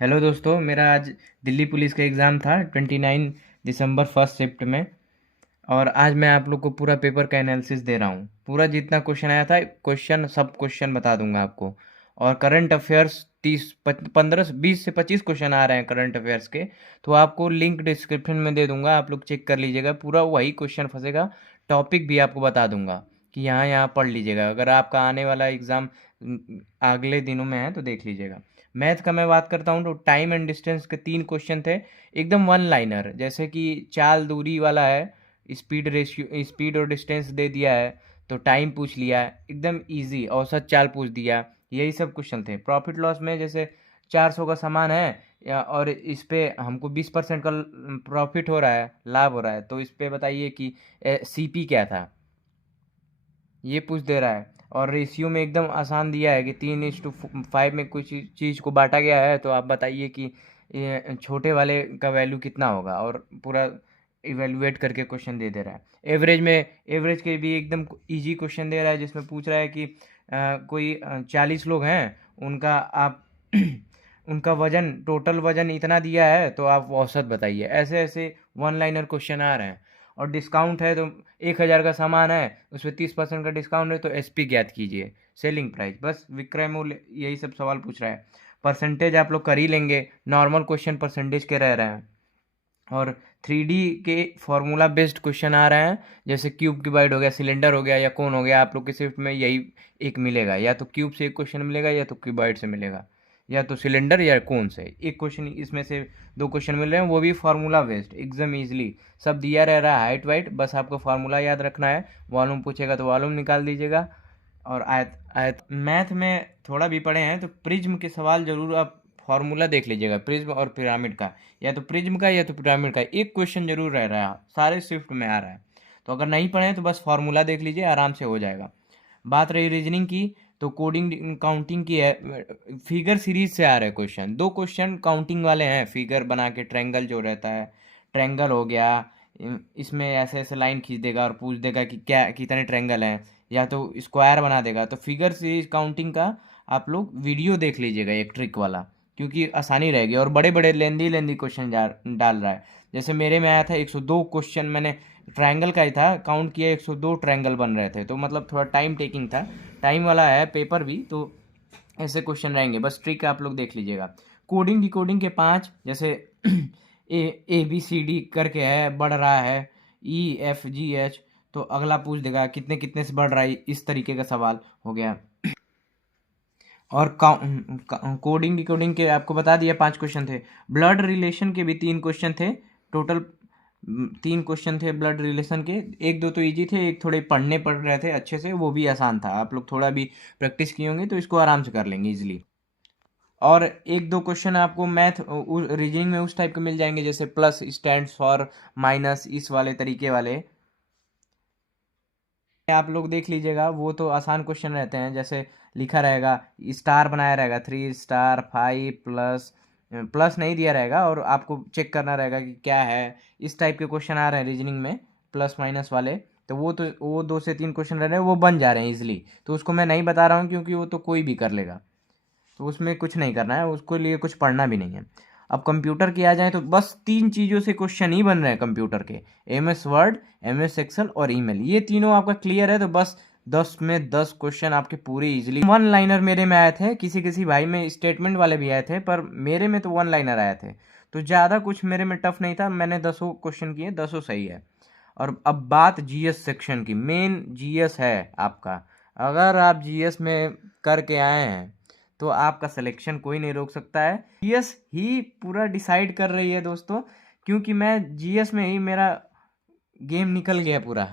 Hello दोस्तों, मेरा आज दिल्ली पुलिस का एग्ज़ाम था 29 दिसंबर फर्स्ट शिफ्ट में। और आज मैं आप लोग को पूरा पेपर का एनालिसिस दे रहा हूँ। पूरा जितना क्वेश्चन आया था, क्वेश्चन सब क्वेश्चन बता दूंगा आपको। और करंट अफेयर्स 30 15 20 से 25 क्वेश्चन आ रहे हैं करंट अफेयर्स के। तो आपको लिंक डिस्क्रिप्शन में दे दूंगा, आप लोग चेक कर लीजिएगा। पूरा वही क्वेश्चन फंसेगा। टॉपिक भी आपको बता दूंगा कि यहाँ यहाँ पढ़ लीजिएगा। अगर आपका आने वाला एग्ज़ाम अगले दिनों में है तो देख लीजिएगा। मैथ का मैं बात करता हूँ तो टाइम एंड डिस्टेंस के 3 क्वेश्चन थे, एकदम वन लाइनर। जैसे कि चाल दूरी वाला है, स्पीड रेशियो, स्पीड और डिस्टेंस दे दिया है तो टाइम पूछ लिया है, एकदम इजी। औसत चाल पूछ दिया, यही सब क्वेश्चन थे। प्रॉफिट लॉस में जैसे 400 का सामान है और इस पे हमको 20% का प्रॉफिट हो रहा है, लाभ हो रहा है, तो इस पे बताइए कि सीपी क्या था, ये पूछ दे रहा है। और रेशियो में एकदम आसान दिया है कि 3:5 में कुछ चीज़ को बांटा गया है, तो आप बताइए कि ये छोटे वाले का वैल्यू कितना होगा, और पूरा इवेलुएट करके क्वेश्चन दे रहा है। एवरेज के भी एकदम इजी क्वेश्चन दे रहा है, जिसमें पूछ रहा है कि कोई 40 लोग हैं, उनका आप उनका वजन, टोटल वजन इतना दिया है, तो आप औसत बताइए। ऐसे ऐसे वन लाइनर क्वेश्चन आ रहे हैं। और डिस्काउंट है तो 1,000 का सामान है, उस पर 30% का डिस्काउंट है, तो एसपी ज्ञात कीजिए, सेलिंग प्राइस, बस विक्रय मूल्य, यही सब सवाल पूछ रहा है। परसेंटेज आप लोग कर ही लेंगे, नॉर्मल क्वेश्चन परसेंटेज के रह रहे हैं। और 3D के फॉर्मूला बेस्ड क्वेश्चन आ रहे हैं, जैसे क्यूब क्यूबाइड हो गया, सिलेंडर हो गया या कोन हो गया। आप लोग के शिफ्ट में यही एक मिलेगा, या तो क्यूब से एक क्वेश्चन मिलेगा, या तो क्यूबाइड से मिलेगा, या तो सिलेंडर या कोन से एक क्वेश्चन। इसमें से 2 क्वेश्चन मिल रहे हैं, वो भी फार्मूला बेस्ड, एकदम इजली सब दिया रह रहा है, हाइट वाइट, बस आपको फार्मूला याद रखना है। वॉल्यूम पूछेगा तो वॉल्यूम निकाल दीजिएगा। और आयत आयत मैथ में थोड़ा भी पढ़े हैं तो प्रिज्म के सवाल जरूर आप फॉर्मूला देख लीजिएगा, प्रिज्म और पिरामिड का, या तो प्रिज्म का या तो पिरामिड का एक क्वेश्चन जरूर रह रहा है, सारे शिफ्ट में आ रहा है। तो अगर नहीं पढ़े तो बस फॉर्मूला देख लीजिए, आराम से हो जाएगा। बात रही रीजनिंग की, तो कोडिंग काउंटिंग की है। फिगर सीरीज से आ रहे क्वेश्चन, 2 क्वेश्चन काउंटिंग वाले हैं, फिगर बना के, ट्रायंगल जो रहता है, ट्रायंगल हो गया, इसमें ऐसे ऐसे लाइन खींच देगा और पूछ देगा कि क्या कितने ट्रायंगल हैं, या तो स्क्वायर बना देगा। तो फिगर सीरीज काउंटिंग का आप लोग वीडियो देख लीजिएगा, एक ट्रिक वाला, क्योंकि आसानी रहेगी। और बड़े बड़े लेंदी लेंदी क्वेश्चन डाल रहा है। जैसे मेरे में आया था 102 क्वेश्चन, मैंने ट्रायंगल का ही था, काउंट किया, 102 ट्रायंगल बन रहे थे, तो मतलब थोड़ा टाइम टेकिंग था। टाइम वाला है पेपर भी, तो ऐसे क्वेश्चन रहेंगे, बस ट्रिक आप लोग देख लीजिएगा। कोडिंग डिकोडिंग के 5, जैसे ABCD करके है, बढ़ रहा है, EFGH, तो अगला पूछ देगा कितने कितने से बढ़ रहा है, इस तरीके का सवाल हो गया। और कोडिंग डिकोडिंग के आपको बता दिया, 5 क्वेश्चन थे। ब्लड रिलेशन के भी 3 क्वेश्चन थे, टोटल 3 क्वेश्चन थे ब्लड रिलेशन के। एक दो तो इजी थे, एक थोड़े पढ़ने पड़ रहे थे अच्छे से, वो भी आसान था। आप लोग थोड़ा भी प्रैक्टिस किए होंगे तो इसको आराम से कर लेंगे इजिली। और एक दो क्वेश्चन आपको मैथ रीजनिंग में उस टाइप के मिल जाएंगे, जैसे प्लस स्टैंड्स फॉर माइनस, इस वाले तरीके वाले आप लोग देख लीजिएगा। वो तो आसान क्वेश्चन रहते हैं, जैसे लिखा रहेगा, स्टार बनाया रहेगा, 3 स्टार 5 प्लस, प्लस नहीं दिया रहेगा, और आपको चेक करना रहेगा कि क्या है। इस टाइप के क्वेश्चन आ रहे हैं रीजनिंग में, प्लस माइनस वाले। तो वो 2 से 3 क्वेश्चन रह रहे हैं, वो बन जा रहे हैं इजिली। तो उसको मैं नहीं बता रहा हूँ, क्योंकि वो तो कोई भी कर लेगा, तो उसमें कुछ नहीं करना है, उसको लिए कुछ पढ़ना भी नहीं है। अब कंप्यूटर की आ जाए तो बस 3 चीज़ों से क्वेश्चन ही बन रहे हैं कंप्यूटर के, MS वर्ड, MS एक्सेल और ईमेल। ये तीनों आपका क्लियर है तो बस 10 में 10 क्वेश्चन आपके पूरे इजीली। वन लाइनर मेरे में आए थे, किसी किसी भाई में स्टेटमेंट वाले भी आए थे, पर मेरे में तो वन लाइनर आए थे। तो ज़्यादा कुछ मेरे में टफ नहीं था, मैंने 10 क्वेश्चन किए, 10 सही है। और अब बात GS सेक्शन की, मेन GS है आपका। अगर आप GS में करके आए हैं तो आपका सिलेक्शन कोई नहीं रोक सकता है। GS ही पूरा डिसाइड कर रही है दोस्तों, क्योंकि मैं GS में ही, मेरा गेम निकल गया, पूरा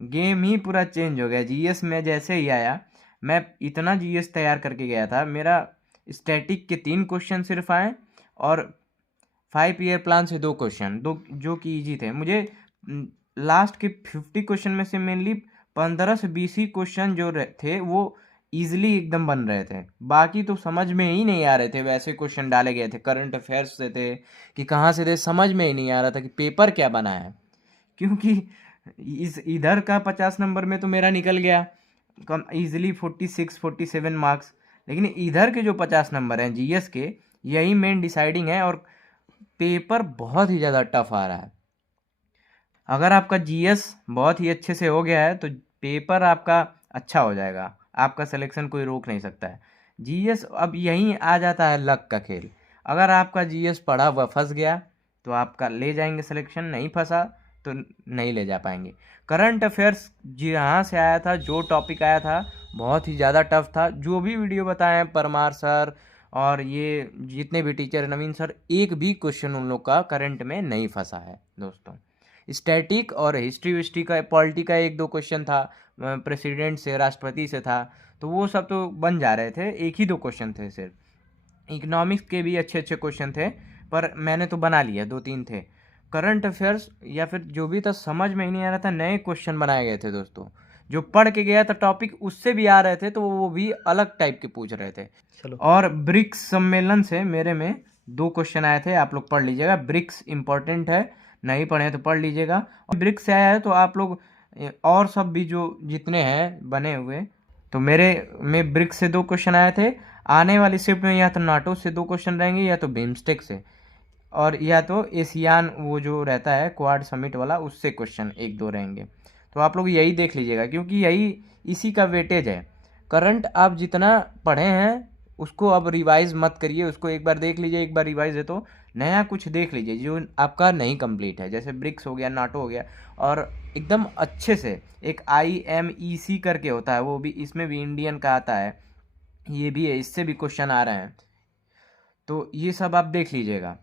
गेम ही पूरा चेंज हो गया। GS में जैसे ही आया, मैं इतना GS तैयार करके गया था, मेरा स्टैटिक के 3 क्वेश्चन सिर्फ आए, और 5 ईयर प्लान से 2 क्वेश्चन, दो जो कि इजी थे मुझे। लास्ट के 50 क्वेश्चन में से मेनली 15 से 20 ही क्वेश्चन जो थे वो इजीली एकदम बन रहे थे। बाकी तो समझ में ही नहीं आ रहे थे, वैसे क्वेश्चन डाले गए थे, करंट अफेयर्स से थे कि कहाँ से थे, समझ में ही नहीं आ रहा था कि पेपर क्या बना है। क्योंकि इस इधर का 50 नंबर में तो मेरा निकल गया कम इजीली, 46 47 मार्क्स। लेकिन इधर के जो 50 नंबर हैं GS के, यही मेन डिसाइडिंग है। और पेपर बहुत ही ज़्यादा टफ आ रहा है। अगर आपका जीएस बहुत ही अच्छे से हो गया है तो पेपर आपका अच्छा हो जाएगा, आपका सिलेक्शन कोई रोक नहीं सकता है। जीएस अब यहीं आ जाता है लक का खेल। अगर आपका जीएस पढ़ा हुआ फंस गया तो आपका ले जाएंगे सिलेक्शन, नहीं फंसा तो नहीं ले जा पाएंगे। करंट अफेयर्स जहाँ से आया था, जो टॉपिक आया था बहुत ही ज़्यादा टफ था। जो भी वीडियो बताए हैं परमार सर और ये जितने भी टीचर नवीन सर, एक भी क्वेश्चन उन लोग का करंट में नहीं फंसा है दोस्तों। स्टैटिक और हिस्ट्री विस्ट्री का, पॉलिटी का एक दो क्वेश्चन था, प्रेसिडेंट से, राष्ट्रपति से था, तो वो सब तो बन जा रहे थे। एक ही दो क्वेश्चन थे सिर्फ। इकोनॉमिक्स के भी अच्छे अच्छे क्वेश्चन थे पर मैंने तो बना लिया, दो तीन थे। करंट अफेयर्स या फिर जो भी था समझ में ही नहीं आ रहा था, नए क्वेश्चन बनाए गए थे दोस्तों। जो पढ़ के गया था टॉपिक उससे भी आ रहे थे तो वो भी अलग टाइप के पूछ रहे थे। चलो। और ब्रिक्स सम्मेलन से मेरे में दो क्वेश्चन आए थे, आप लोग पढ़ लीजिएगा। ब्रिक्स इंपॉर्टेंट है, नहीं पढ़े तो पढ़ लीजिएगा। और ब्रिक्स से आया है तो आप लोग और सब भी जो जितने हैं बने हुए, तो मेरे में ब्रिक्स से दो क्वेश्चन आए थे। आने वाली शिफ्ट में या तो नाटो से दो क्वेश्चन रहेंगे या तो बिम्स्टेक से, और या तो एशियान वो जो रहता है क्वाड समिट वाला, उससे क्वेश्चन एक दो रहेंगे। तो आप लोग यही देख लीजिएगा क्योंकि यही इसी का वेटेज है। करंट आप जितना पढ़े हैं उसको अब रिवाइज मत करिए, उसको एक बार देख लीजिए, एक बार रिवाइज है तो नया कुछ देख लीजिए जो आपका नहीं कंप्लीट है, जैसे ब्रिक्स हो गया, नाटो हो गया। और एकदम अच्छे से एक IMEC करके होता है, वो भी इसमें भी इंडियन का आता है, ये भी है, इससे भी क्वेश्चन आ रहे हैं। तो ये सब आप देख लीजिएगा।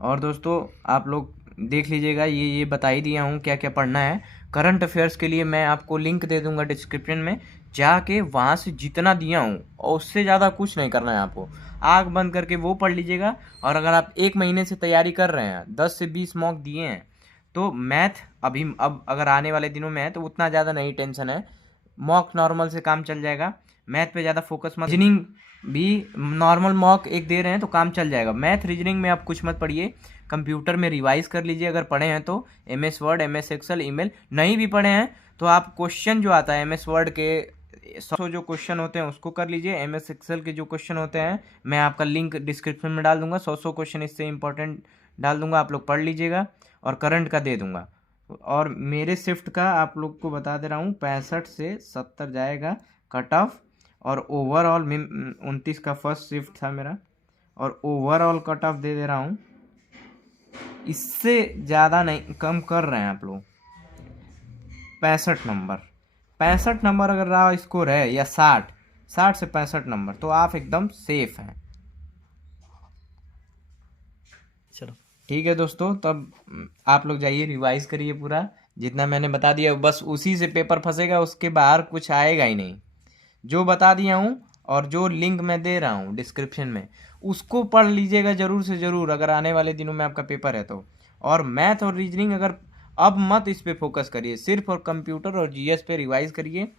और दोस्तों आप लोग देख लीजिएगा, ये बता ही दिया हूँ क्या क्या पढ़ना है। करंट अफेयर्स के लिए मैं आपको लिंक दे दूंगा डिस्क्रिप्शन में, जाके वहाँ से जितना दिया हूँ और उससे ज़्यादा कुछ नहीं करना है आपको, आँख बंद करके वो पढ़ लीजिएगा। और अगर आप एक महीने से तैयारी कर रहे हैं, 10 से 20 मॉक दिए हैं, तो मैथ अभी अब अगर आने वाले दिनों में है तो उतना ज़्यादा नहीं टेंशन है, मॉक नॉर्मल से काम चल जाएगा। मैथ पे ज़्यादा फोकस मत, रीजनिंग भी नॉर्मल मॉक एक दे रहे हैं तो काम चल जाएगा। मैथ रीजनिंग में आप कुछ मत पढ़िए, कंप्यूटर में रिवाइज कर लीजिए। अगर पढ़े हैं तो MS word, MS excel, email, नहीं भी पढ़े हैं तो आप क्वेश्चन जो आता है MS वर्ड के 100 जो क्वेश्चन होते हैं उसको कर लीजिए। MS एक्सेल के जो क्वेश्चन होते हैं मैं आपका लिंक डिस्क्रिप्शन में डाल दूंगा, 100 क्वेश्चन इससे इंपॉर्टेंट डाल दूंगा, आप लोग पढ़ लीजिएगा। और करंट का दे दूंगा। और मेरे शिफ्ट का आप लोग को बता दे रहा हूँ, 65 से 70 जाएगा कट ऑफ। और ओवरऑल 29 का फर्स्ट शिफ्ट था मेरा, और ओवरऑल कट ऑफ दे दे रहा हूँ, इससे ज़्यादा नहीं, कम कर रहे हैं आप लोग। 65 नंबर, 65 नंबर अगर रहा स्कोर है, या 60 से 65 नंबर, तो आप एकदम सेफ हैं। चलो ठीक है दोस्तों, तब आप लोग जाइए रिवाइज करिए पूरा, जितना मैंने बता दिया बस उसी से पेपर फंसेगा, उसके बाहर कुछ आएगा ही नहीं। जो बता दिया हूँ और जो लिंक मैं दे रहा हूँ डिस्क्रिप्शन में, उसको पढ़ लीजिएगा ज़रूर से ज़रूर अगर आने वाले दिनों में आपका पेपर है तो। और मैथ और रीजनिंग अगर अब मत इस पे फोकस करिए, सिर्फ और कंप्यूटर और GS पे रिवाइज करिए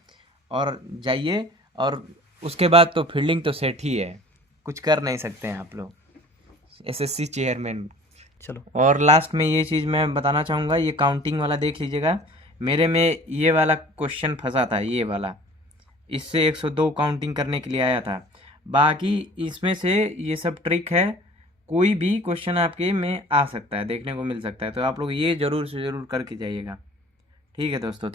और जाइए। और उसके बाद तो फील्डिंग तो सेट ही है, कुछ कर नहीं सकते हैं आप लोग, SSC चेयरमैन। चलो। और लास्ट में ये चीज़ मैं बताना चाहूँगा, ये काउंटिंग वाला देख लीजिएगा। मेरे में ये वाला क्वेश्चन फंसा था, ये वाला, इससे 102 काउंटिंग करने के लिए आया था। बाकी इसमें से ये सब ट्रिक है, कोई भी क्वेश्चन आपके में आ सकता है, देखने को मिल सकता है। तो आप लोग ये ज़रूर से ज़रूर करके जाइएगा। ठीक है दोस्तों।